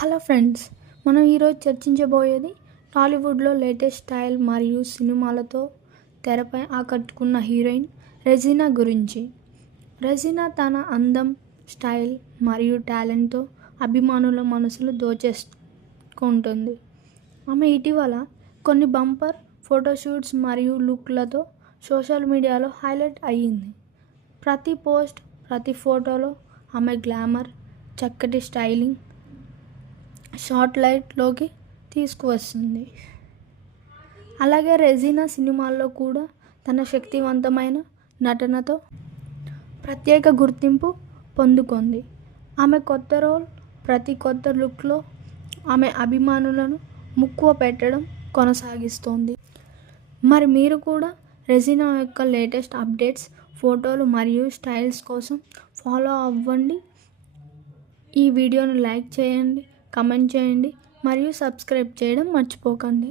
Hello friends మనం ఈరోజు చర్చించబోయేది టాలీవుడ్లో లేటెస్ట్ స్టైల్ మరియు సినిమాలతో తెరపై ఆకట్టుకున్న హీరోయిన్ రెజీనా గురించి. రెజీనా తన అందం స్టైల్ మరియు టాలెంట్తో అభిమానుల మనసులు దోచేసుకుంటుంది. ఆమె ఇటీవల కొన్ని బంపర్ ఫోటోషూట్స్ మరియు లుక్లతో సోషల్ మీడియాలో హైలైట్ అయ్యింది. ప్రతి పోస్ట్ ప్రతి ఫోటోలో ఆమె గ్లామర్ చక్కటి స్టైలింగ్ షార్ట్ లైట్లోకి తీసుకువస్తుంది. అలాగే రెజీనా సినిమాల్లో కూడా తన శక్తివంతమైన నటనతో ప్రత్యేక గుర్తింపు పొందుకుంది. ఆమె కొత్త రోల్ ప్రతి కొత్త లుక్లో ఆమె అభిమానులను ముక్కువ పెట్టడం కొనసాగిస్తోంది. మరి మీరు కూడా రెజీనా యొక్క లేటెస్ట్ అప్డేట్స్ ఫోటోలు మరియు స్టైల్స్ కోసం ఫాలో అవ్వండి. ఈ వీడియోను లైక్ చేయండి. కమెంట్ చేయండి మరియు సబ్స్క్రైబ్ చేయడం మర్చిపోకండి.